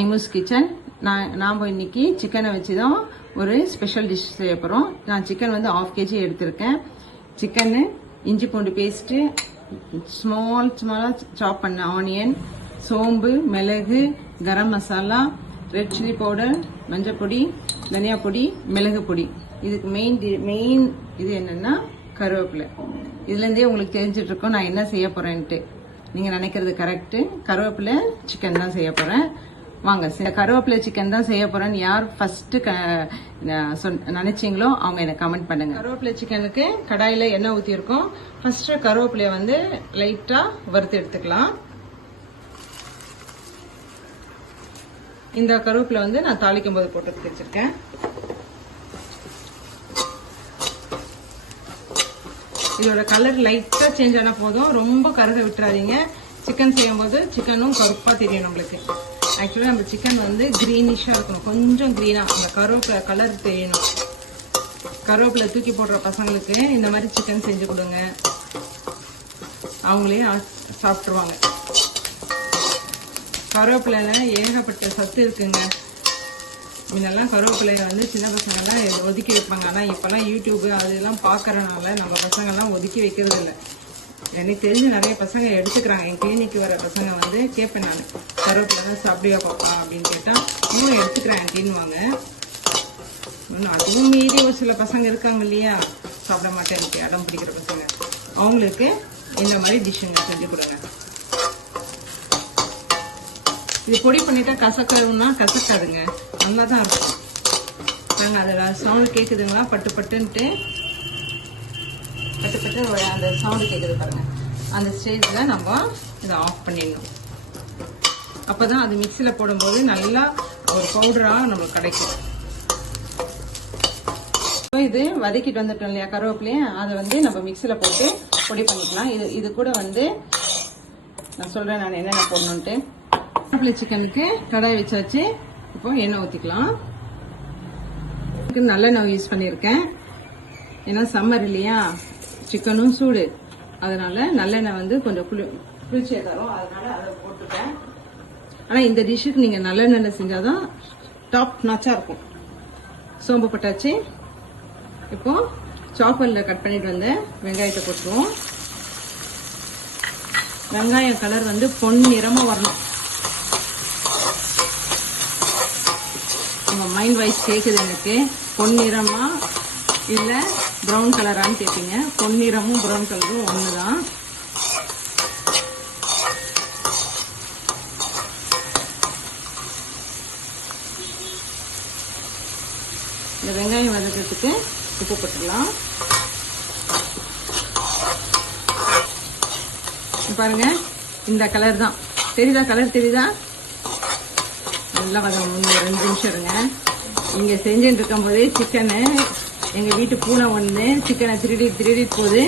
ஐமூஸ் kitchen. நான் நாம் இன்னைக்கு சிக்கனை வச்சு தான் ஒரு ஸ்பெஷல் டிஷ் செய்ய போகிறோம் நான் சிக்கன் வந்து ஆஃப் கேஜி எடுத்திருக்கேன். சிக்கனு இஞ்சி பூண்டு பேஸ்ட்டு ஸ்மால் ஸ்மாலாக சாப் பண்ண ஆனியன் சோம்பு மிளகு garam masala red chilli powder மஞ்சள் பொடி தனியா பொடி மிளகு பொடி. இதுக்கு மெயின் மெயின் இது என்னென்னா கருவேப்பிலை. இதுலேருந்தே உங்களுக்கு தெரிஞ்சிட்ருக்கோம் நான் என்ன செய்ய போகிறேன்ட்டு நீங்கள் நினைக்கிறது கரெக்டு கருவேப்பிலை சிக்கன் தான் செய்ய போகிறேன் வாங்க இந்த கருவேப்பிலை சிக்கன் தான் செய்ய போறேன்னு யார் ஃபர்ஸ்ட் நினைச்சீங்களோ அவங்க எனக்கு கமெண்ட் பண்ணுங்க. கருவேப்பிலை சிக்கனுக்கு கடாயில எண்ணெய் ஊத்தி இருக்கோம் ஃபர்ஸ்ட் கருவேப்பிலைய வந்து லைட்டா வறுத்து எடுத்துக்கலாம். இந்த கருவேப்பிலை வந்து நான் தாளிக்கும் போது போட்டு வச்சிருக்கேன். இதோட கலர் லைட்டா சேஞ்ச் ஆனா போதும். ரொம்ப கருக விட்டுறாதீங்க. சிக்கன் செய்யும் போது சிக்கனும் கருப்பா தெரியும் நம்மளுக்கு. ஆக்சுவலாக நம்ம சிக்கன் வந்து கிரீனிஷா இருக்கணும். கொஞ்சம் கிரீனா அந்த கருவேப்பிலை கலர் தெரியணும். கருவேப்பிலை தூக்கி போடுற பசங்களுக்கு இந்த மாதிரி சிக்கன் செஞ்சு கொடுங்க. அவங்களே சாப்பிட்ருவாங்க சாப்பிட்டுருவாங்க. ஏகப்பட்ட சத்து இருக்குங்க. முன்னெல்லாம் கருவேப்பிலையை வந்து சின்ன பசங்கெல்லாம் ஒதுக்கி வைப்பாங்க. ஆனால் இப்போல்லாம் யூடியூப்பு அதெல்லாம் பார்க்கறனால நம்ம பசங்கள்லாம் ஒதுக்கி வைக்கிறது இல்லை எனக்கு தெரிஞ்சு நிறைய பசங்க எடுத்துக்கிறாங்க. என் கிளினிக்கு வர பசங்க வந்து கேட்பேன் நான். கருவேப்பிலை தான் சாப்பிடுவா பாப்பா அப்படின்னு கேட்டால் இன்னும் எடுத்துக்கிறேன் ஆண்டின்னுவாங்க இன்னும் அதுவும் மீறி ஒரு சில பசங்க இருக்காங்க இல்லையா? சாப்பிட மாட்டேன் அடம் பிடிக்கிற பசங்க. அவங்களுக்கு இந்த மாதிரி டிஷ்ஷுங்க செஞ்சு கொடுங்க. இது பொடி பண்ணிட்டா கசக்கணும்னா கசக்காதுங்க. நல்லா தான் இருக்கும். பாருங்க அதில் சவுண்ட் கேட்குதுங்களா பட்டு பட்டுன்ட்டு. பட்டு பட்டு அந்த சவுண்டு கேட்குது பாருங்கள் அந்த ஸ்டேஜில் நம்ம இதை ஆஃப் பண்ணிடணும். அப்போ தான் அது மிக்சியில் போடும்போது நல்லா ஒரு பவுடராக நம்மளுக்கு கிடைக்கும். இப்போ இது வதக்கிட்டு வந்துட்டோம் இல்லையா கருவேப்பிலையும் அதை வந்து நம்ம மிக்சியில் போட்டு பொடி பண்ணிக்கலாம். இது இது கூட வந்து நான் சொல்கிறேன் நான் என்னென்ன போடணுன்ட்டு கருவேப்பிலை சிக்கனுக்கு கடாய் வச்சாச்சு. இப்போ எண்ணெய் ஊற்றிக்கலாம் நல்லெண்ணெய் யூஸ் பண்ணியிருக்கேன். ஏன்னா சம்மர் இல்லையா? சிக்கனும் சூடு. அதனால நல்லெண்ணெய் வந்து கொஞ்சம் குளி குளிர்ச்சியை தரும். அதனால அதை போட்டுட்டேன் ஆனால் இந்த டிஷ்ஷுக்கு நீங்கள் நல்லெண்ணெயில் செஞ்சாதான் டாப் நாச்சாக இருக்கும். சோம்பு போட்டாச்சு. இப்போ சாப்பரில் கட் பண்ணிட்டு வந்த வெங்காயத்தை போட்டுருவோம். வெங்காயம் கலர் வந்து பொன் நிறமா வரணும். உங்க மைண்ட் வைஸ் கேக்குது எனக்கு. பொன்னிறமா இல்லை பிரவுன் கலரான்னு கேட்பீங்க பொன்னிறமும் ப்ரௌன் கலரும் ஒன்று தான் இந்த வெங்காயம் வதக்கிறதுக்கு உப்பு போட்டுடலாம். பாருங்க இந்த கலர் தான். தெரியுதா கலர் தெரியுதா? நல்லா வதங்க ரெண்டு நிமிஷம் இருங்க. இங்க செஞ்சுட்டு இருக்கும் போதே சிக்கனு எங்க வீட்டு பூனை ஒன்று சிக்கனை திருடி திருடி போகுது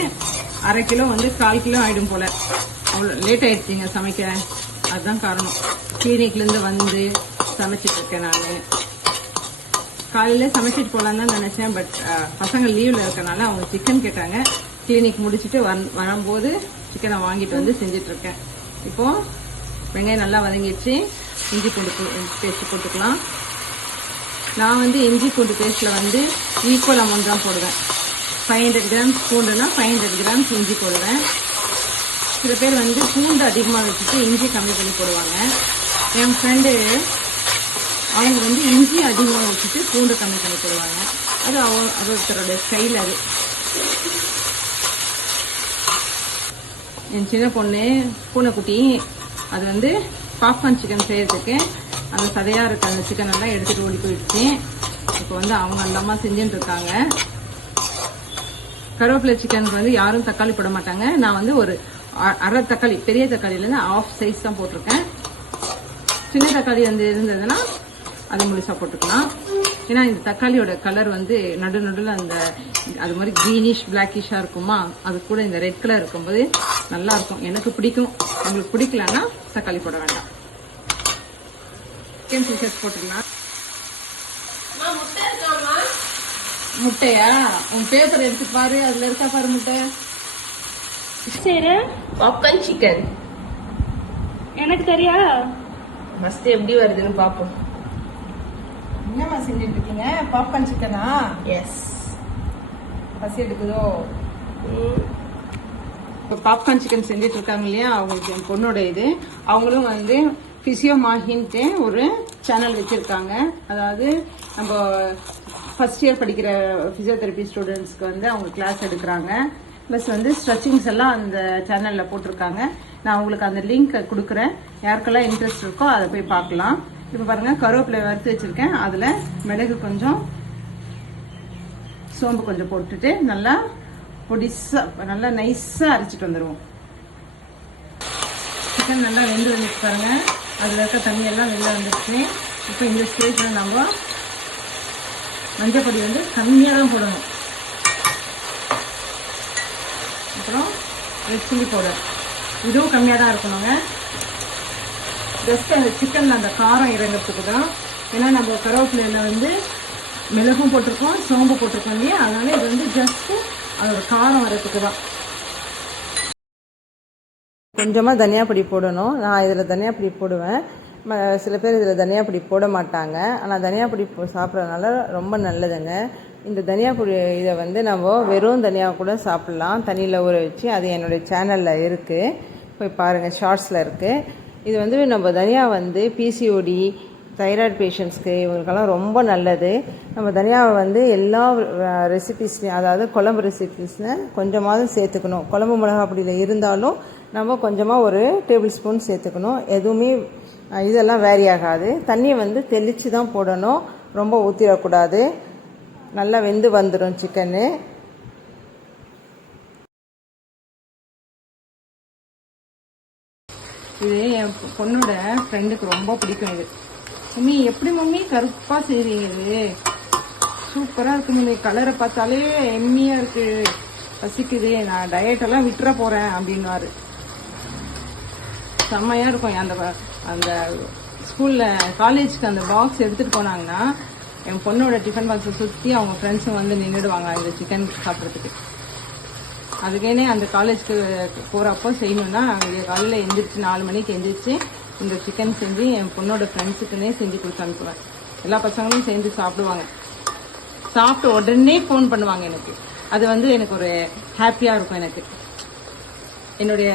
அரை கிலோ வந்து கால் கிலோ ஆயிடும் போல. அவ்வளோ லேட் ஆயிடுச்சுங்க சமைக்க. அதுதான் காரணம். கிளினிக்ல இருந்து வந்து சமைச்சிட்டு இருக்கேன் நான். காலையில சமைச்சிட்டு போலான்னு தான் நினைச்சேன் பட் பசங்க லீவ்ல இருக்கனால அவங்க சிக்கன் கேட்டாங்க. கிளினிக் முடிச்சுட்டு வந் வரும்போது சிக்கனை வாங்கிட்டு வந்து செஞ்சுட்டு இருக்கேன். இப்போ வெங்காயம் நல்லா வதங்கிடுச்சு. இஞ்சி பூண்டு பேஸ்ட் போட்டுக்கலாம். நான் வந்து இஞ்சி பூண்டு பேஸ்ட்டில் வந்து ஈக்குவல் அமௌண்ட் தான் போடுவேன். ஃபைவ் ஹண்ட்ரட் கிராம்ஸ் பூண்டுனா ஃபைவ் ஹண்ட்ரட் கிராம்ஸ் இஞ்சி போடுவேன். சில பேர் வந்து பூண்டு அதிகமாக வச்சுட்டு இஞ்சி கம்மி பண்ணி போடுவாங்க. என் ஃப்ரெண்டு அவங்க வந்து இஞ்சி அதிகமாக வச்சுட்டு பூண்டு கம்மி பண்ணி போடுவாங்க. அது அவ அது ஒருத்தரோட ஸ்டைல் அது. என் சின்ன பொண்ணு பூனைக்குட்டி அது வந்து பாப்கார்ன் சிக்கன் செய்யறதுக்கு அந்த சதையா இருக்க அந்த சிக்கன் எல்லாம் எடுத்துட்டு ஓடி போயிடுச்சு. இப்போ வந்து அவங்க அந்த அம்மா செஞ்சுட்டு இருக்காங்க. கருவேப்பிலை சிக்கனுக்கு வந்து யாரும் தக்காளி போட மாட்டாங்க. நான் வந்து ஒரு அ- அரை தக்காளி பெரிய தக்காளியிலேருந்து ஆஃப் சைஸ் தான் போட்டிருக்கேன். சின்ன தக்காளி வந்து இருந்ததுன்னா அது முழுசா போட்டுக்கலாம். ஏன்னா இந்த தக்காளியோட கலர் வந்து நடு நடுவில் அந்த அது மாதிரி க்ரீனிஷ் பிளாக்கிஷாக இருக்குமா? அது கூட இந்த ரெட் கலர் இருக்கும்போது நல்லா இருக்கும். எனக்கு பிடிக்கும். உங்களுக்கு பிடிக்கலன்னா தக்காளி போட வேண்டாம். சிக்கன் பீசஸ் போட்டுக்கலாம் முட்டையா? உன் பேப்பர் எடுத்து பாரு அதுல இருக்கா பாரு முட்டை. பாப்கார்ன் சிக்கன் எனக்கு தெரியா? ஃபர்ஸ்ட் எப்படி வருதுன்னு பார்ப்போம் என்னம்மா செஞ்சுட்டு இருக்கீங்க? பாப்கார்ன் சிக்கனா எஸ் பசி எடுக்குதோ? இப்போ பாப்கார்ன் சிக்கன் செஞ்சுட்டு இருக்காங்க இல்லையா? அவங்களுக்கு என் பொண்ணோட இது. அவங்களும் வந்து ஃபிசியோமாகின்ட்டு ஒரு சேனல் வச்சுருக்காங்க. அதாவது நம்ம ஃபஸ்ட் இயர் படிக்கிற ஃபிசியோதெரப்பி ஸ்டூடெண்ட்ஸ்க்கு வந்து அவங்க கிளாஸ் எடுக்கிறாங்க. ப்ளஸ் வந்து ஸ்ட்ரெச்சிங்ஸ் எல்லாம் அந்த சேனலில் போட்டிருக்காங்க. நான் உங்களுக்கு அந்த லிங்க் கொடுக்குறேன். யாருக்கெல்லாம் இன்ட்ரெஸ்ட் இருக்கோ அதை போய் பார்க்கலாம். இப்போ பாருங்கள் கருவேப்பிலை வறுத்து வச்சுருக்கேன். அதில் மிளகு கொஞ்சம் சோம்பு கொஞ்சம் போட்டுட்டு நல்லா பொடிசாக நல்லா நைஸாக அரைச்சிட்டு வந்துடுவோம் சிக்கன் நல்லா வெந்து வந்து பாருங்கள் அதில் இருக்க தண்ணியெல்லாம் வெளில வந்துடுச்சு இப்போ இந்த ஸ்டேஜில் நம்ம மஞ்சள் பொடி வந்து கம்மியாக தான் போடணும். அப்புறம் ரெட் சில்லி பவுடர் இதுவும் கம்மியாக தான் இருக்கணுங்க. ஜஸ்ட் அந்த சிக்கனில் அந்த காரம் இறங்கிறதுக்கு தான். ஏன்னா நம்ம கருவேப்பிலையில் வந்து மிளகும் போட்டிருக்கோம் சோம்பு போட்டிருக்கோம் இல்லையா? அதனால இது வந்து ஜஸ்ட்டு அதோட காரம் வரத்துக்கு தான். கொஞ்சமாக தனியாப்பொடி போடணும். நான் இதில் தனியாப்பொடி போடுவேன். சில பேர் இதில் தனியாப்பொடி போட மாட்டாங்க. ஆனால் தனியாப்பொடி போ- சாப்பிட்றதுனால ரொம்ப நல்லதுங்க. இந்த தனியாப்பொடி இதை வந்து நம்ம வெறும் தனியா கூட சாப்பிட்லாம். தண்ணியில் ஊற வச்சு அது என்னுடைய சேனலில் இருக்குது போய் பாருங்கள் ஷார்ட்ஸில் இருக்குது இது வந்து நம்ம தனியா வந்து பிசிஓடி தைராய்டு பேஷண்ட்ஸ்க்கு இவங்களுக்கெல்லாம் ரொம்ப நல்லது. நம்ம தனியாவை வந்து எல்லா ரெசிபிஸ்லையும் அதாவது குழம்பு ரெசிபிஸில் கொஞ்சமாவது சேர்த்துக்கணும். குழம்பு மிளகா பொடியில் இருந்தாலும் நம்ம கொஞ்சமாக ஒரு டேபிள் ஸ்பூன் சேர்த்துக்கணும். எதுவுமே இதெல்லாம் வேரி ஆகாது. தண்ணியை வந்து தெளித்து தான் போடணும். ரொம்ப ஊற்றிடக்கூடாது நல்லா வெந்து வந்துடும் சிக்கனு இது என் பொண்ணோட ஃப்ரெண்டுக்கு ரொம்ப பிடிக்கும் இது. மம்மி எப்படி மம்மி? கருப்பாக செய்கிறீங்க இது. சூப்பராக இருக்கு மம்மி. கலரை பார்த்தாலே எம்மியாக இருக்குது பசிக்குது. நான் டயட்டெல்லாம் விட்டுற போகிறேன் அப்படின்னாரு செம்மையாக இருக்கும். அந்த அந்த ஸ்கூலில் காலேஜ்க்கு அந்த பாக்ஸ் எடுத்துகிட்டு போனாங்கன்னா என் பொண்ணோட டிஃபன் பாக்ஸை சுற்றி அவங்க ஃப்ரெண்ட்ஸும் வந்து நின்றுடுவாங்க இந்த சிக்கன் சாப்பிட்றதுக்கு. அதுக்கேனே அந்த காலேஜ்க்கு போகிறப்போ செய்யணும்னா விடிய காலையில் எந்திரிச்சு நாலு மணிக்கு எந்திரிச்சு இந்த சிக்கன் செஞ்சு என் பொண்ணோட ஃப்ரெண்ட்ஸுக்குன்னே செஞ்சு கொடுத்து அனுப்புவேன். எல்லா பசங்களும் சேர்ந்து சாப்பிடுவாங்க. சாப்பிட்டு உடனே ஃபோன் பண்ணுவாங்க எனக்கு. அது வந்து எனக்கு ஒரு ஹாப்பியாக இருக்கும் எனக்கு. என்னுடைய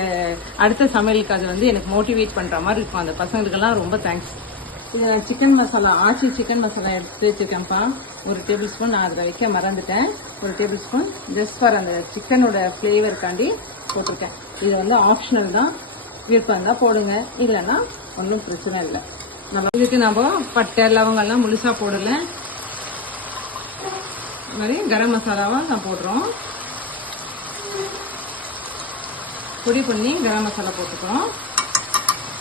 அடுத்த சமையலுக்கு அது வந்து எனக்கு மோட்டிவேட் பண்ணுற மாதிரி இருக்கும். அந்த பசங்களுக்கெல்லாம் ரொம்ப தேங்க்ஸ் இது சிக்கன் மசாலா ஆச்சி சிக்கன் மசாலா எடுத்து வச்சுருக்கேன்ப்பா. ஒரு டேபிள் ஸ்பூன் நான் அதில் வைக்க மறந்துட்டேன். ஒரு டேபிள் ஸ்பூன் ஜஸ்ட் ஃபார் அந்த சிக்கனோட ஃப்ளேவருக்காண்டி போட்டிருக்கேன். இது வந்து ஆப்ஷனல் தான். விருப்பம் இருந்தால் போடுங்க. இல்லைன்னா ஒன்றும் பிரச்சனை இல்லை. நம்ம இதுக்கு நம்ம பட்டை லவங்கள்லாம் முழுசாக போடலை. இது மாதிரி கரம் மசாலாவாக நான் போடுறோம். பொடி பண்ணி கரம் மசாலா போட்டுக்கிறோம்.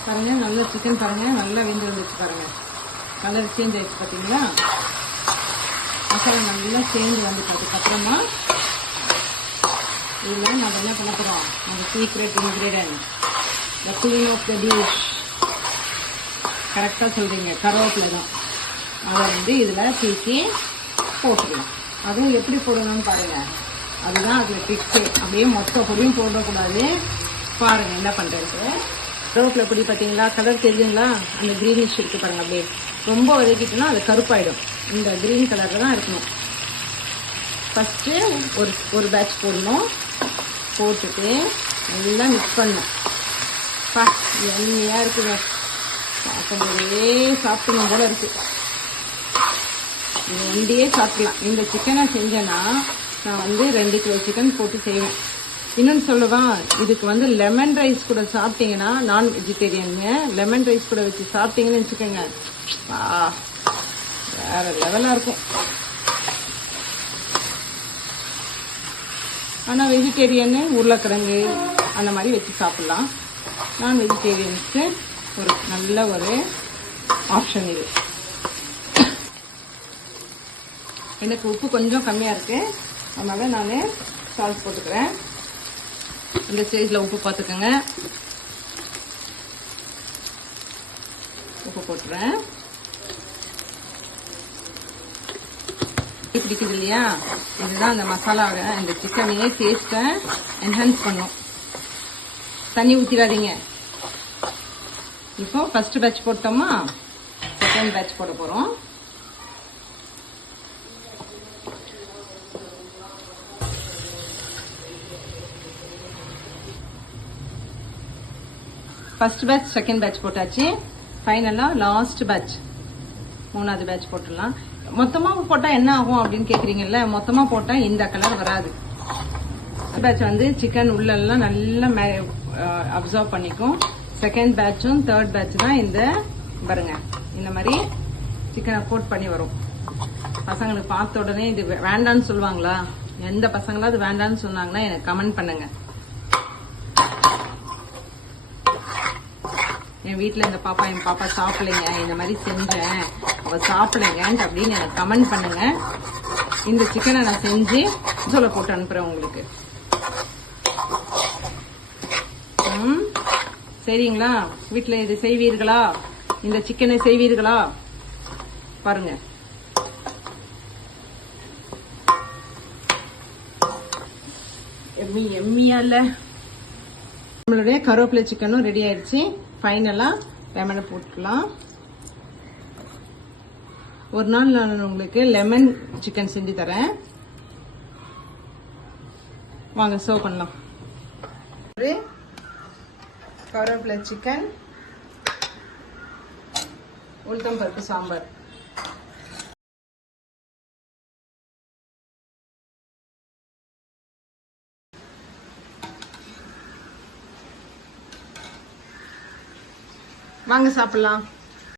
பாருங்க நல்ல சிக்கன் பாருங்க நல்லா வெந்து வந்துச்சு பாருங்க. கலர் சேஞ்ச் ஆயிடுச்சு பார்த்தீங்களா மசாலா நல்லா சேர்ந்து வந்துட்டு அதுக்கப்புறமா இதில் நம்ம என்ன பண்ண போகிறோம் நம்ம secret ingredient the queen of the dish கரெக்டாக சொல்கிறீங்க கருவேப்பிலை தான் அதை வந்து இதில் தூக்கி போட்டுக்கலாம் அதுவும் எப்படி போடணும்னு பாருங்கள் அதுதான் அதில் டிப்ஸு அப்படியே மொத்த பொடியும் போடக்கூடாது பாருங்க என்ன பண்ணுறது கருவேப்பிலை பொடி பார்த்தீங்களா கலர் தெரியுங்களா? அந்த க்ரீனிஷ் இருக்கு பாருங்க அப்படியே. ரொம்ப வதக்கிட்டோம்னா அது கருப்பாயிடும். இந்த க்ரீன் கலரில் தான் இருக்கணும். ஃபஸ்ட்டு ஒரு ஒரு பேட்ச் போடணும். போட்டுட்டு நல்லா மிக்ஸ் பண்ணும் பா எண்ணெயாக இருக்குங்க சாப்பிடும்போதே சாப்பிடணும் போல இருக்கு. இது ஒண்டியே சாப்பிடலாம். இந்த சிக்கனை செஞ்சேன்னா நான் வந்து ரெண்டு கிலோ சிக்கன் போட்டு செய்வேன். இன்னொன்று சொல்லவா இதுக்கு வந்து லெமன் ரைஸ் கூட சாப்பிட்டீங்கன்னா நான் வெஜிடேரியனுங்க லெமன் ரைஸ் கூட வச்சு சாப்பிட்டீங்கன்னு வச்சுக்கோங்க. ஆ வேற லெவலாக இருக்கும். ஆனால் வெஜிடேரியனு உருளைக்கிழங்கு அந்த மாதிரி வச்சு சாப்பிட்லாம். நான் வெஜிடேரியனுக்கு ஒரு நல்ல ஒரு ஆப்ஷன் இது. எனக்கு உப்பு கொஞ்சம் கம்மியாக இருக்குது அதனால நான் சால்ட் போட்டுக்கிறேன். இந்த ஸ்டேஜில் உப்பு பார்த்துக்கோங்க உப்பு போட்டுறேன். பிடிக்குது இல்லையா? இதுதான் அந்த மசாலாவை அந்த சிக்கனையே டேஸ்ட்டை என்ஹான்ஸ் பண்ணும். தண்ணி ஊற்றிடாதீங்க இப்போ ஃபஸ்ட்டு பேட்ச் போட்டோமா? செகண்ட் பேட்ச் போட போகிறோம் ஃபர்ஸ்ட் பேட்ச் செகண்ட் பேட்ச் போட்டாச்சு. ஃபைனலாக லாஸ்ட் பேட்ச் மூணாவது பேட்ச் போட்டுடலாம். மொத்தமாக போட்டால் என்ன ஆகும் அப்படின்னு கேட்குறீங்கல்ல மொத்தமாக போட்டால் இந்த கலர் வராது. பேட்ச் வந்து சிக்கன் உள்ளெல்லாம் நல்லா அப்சர்வ் பண்ணிக்கும். செகண்ட் பேட்சும் தேர்ட் பேட்ச் தான் இந்த பாருங்க. இந்த மாதிரி சிக்கனை கோட் பண்ணி வரும். பசங்களுக்கு பார்த்த உடனே இது வேண்டான்னு சொல்லுவாங்களா? எந்த பசங்களாவது வேண்டான்னு சொன்னாங்கன்னா எனக்கு கமெண்ட் பண்ணுங்க. என் வீட்டில் இந்த பாப்பா என் பாப்பா சாப்பிடலைங்க. இந்த மாதிரி செஞ்சேன். அவள் சாப்பிடலைங்கன்ட்டு அப்படின்னு எனக்கு கமெண்ட் பண்ணுங்க. இந்த சிக்கனை நான் செஞ்சு சொல்ல போட்டு அனுப்புறேன் உங்களுக்கு. ம், சரிங்களா? வீட்டில் இது செய்வீர்களா? இந்த சிக்கனை செய்வீர்களா? பாருங்க. எம்மி எம்மியா இல்லை நம்மளுடைய கருவேப்பிலை சிக்கனும் ரெடி ஆயிடுச்சு. ஃபைனலாக லெமனை போட்டுக்கலாம். ஒரு நாள் நான் உங்களுக்கு லெமன் சிக்கன் செஞ்சு தரேன். வாங்க சர்வ் பண்ணலாம். ஒரு கருவேப்பிலை சிக்கன் உளுத்தம் பருப்பு சாம்பார். வாங்க சாப்பிடலாம்.